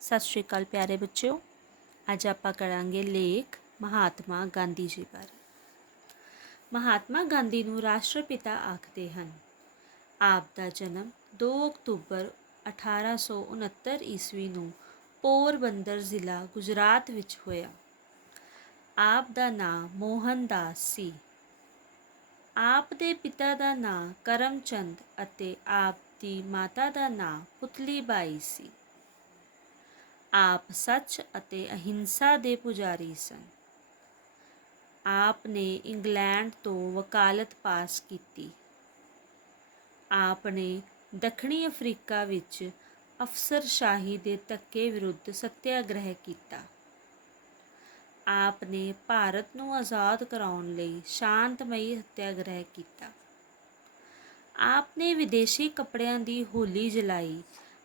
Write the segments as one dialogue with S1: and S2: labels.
S1: ਸਤਿ ਸ਼੍ਰੀ ਅਕਾਲ ਪਿਆਰੇ ਬੱਚਿਓ। ਅੱਜ ਆਪਾਂ ਕਰਾਂਗੇ ਲੇਖ ਮਹਾਤਮਾ ਗਾਂਧੀ ਜੀ ਬਾਰੇ। ਮਹਾਤਮਾ ਗਾਂਧੀ ਨੂੰ ਰਾਸ਼ਟਰਪਿਤਾ ਆਖਦੇ ਹਨ। ਆਪ ਦਾ ਜਨਮ 2 ਅਕਤੂਬਰ 1869 ਈਸਵੀ ਨੂੰ ਪੋਰਬੰਦਰ ਜ਼ਿਲ੍ਹਾ ਗੁਜਰਾਤ ਵਿੱਚ ਹੋਇਆ। ਆਪ ਦਾ ਨਾਮ ਮੋਹਨਦਾਸ ਸੀ। ਆਪ ਦੇ ਪਿਤਾ ਦਾ ਨਾਮ ਕਰਮਚੰਦ ਅਤੇ ਆਪ ਦੀ ਮਾਤਾ ਦਾ ਨਾਮ ਪੁਤਲੀ ਬਾਈ ਸੀ। ਆਪ ਸੱਚ ਅਤੇ ਅਹਿੰਸਾ ਦੇ ਪੁਜਾਰੀ ਸਨ। ਆਪ ਨੇ ਇੰਗਲੈਂਡ ਤੋਂ ਵਕਾਲਤ ਪਾਸ ਕੀਤੀ। ਆਪ ਨੇ ਦੱਖਣੀ ਅਫਰੀਕਾ ਵਿੱਚ ਅਫਸਰਸ਼ਾਹੀ ਦੇ ਧੱਕੇ ਵਿਰੁੱਧ ਸਤਿਆਗ੍ਰਹਿ ਕੀਤਾ। ਆਪ ਨੇ ਭਾਰਤ ਨੂੰ ਆਜ਼ਾਦ ਕਰਾਉਣ ਲਈ ਸ਼ਾਂਤਮਈ ਸਤਿਆਗ੍ਰਹਿ ਕੀਤਾ। ਆਪ ਨੇ ਵਿਦੇਸ਼ੀ ਕੱਪੜਿਆਂ ਦੀ ਹੋਲੀ ਜਲਾਈ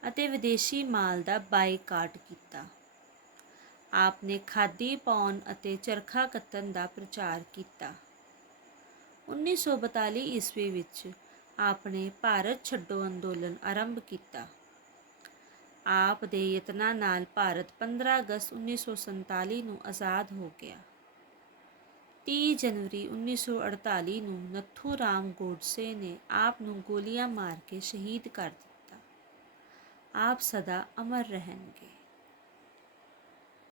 S1: ਅਤੇ ਵਿਦੇਸ਼ੀ ਮਾਲ ਦਾ ਬਾਈਕਾਟ ਕੀਤਾ। ਆਪ ਨੇ ਖਾਦੀ ਪਾਉਣ ਅਤੇ ਚਰਖਾ ਕੱਤਣ ਦਾ ਪ੍ਰਚਾਰ ਕੀਤਾ। 1942 ਈਸਵੀ ਵਿੱਚ ਆਪ ਨੇ ਭਾਰਤ ਛੱਡੋ ਅੰਦੋਲਨ ਆਰੰਭ ਕੀਤਾ। ਆਪ ਦੇ ਯਤਨਾਂ ਨਾਲ ਭਾਰਤ 15 ਅਗਸਤ 1947 ਨੂੰ ਆਜ਼ਾਦ ਹੋ ਗਿਆ। 30 ਜਨਵਰੀ 1948 ਨੂੰ ਨੱਥੂ ਰਾਮ ਗੋਡਸੇ ਨੇ ਆਪ ਨੂੰ ਗੋਲੀਆਂ ਮਾਰ ਕੇ ਸ਼ਹੀਦ ਕਰ ਦਿੱਤਾ। ਆਪ ਸਦਾ ਅਮਰ ਰਹਿਣਗੇ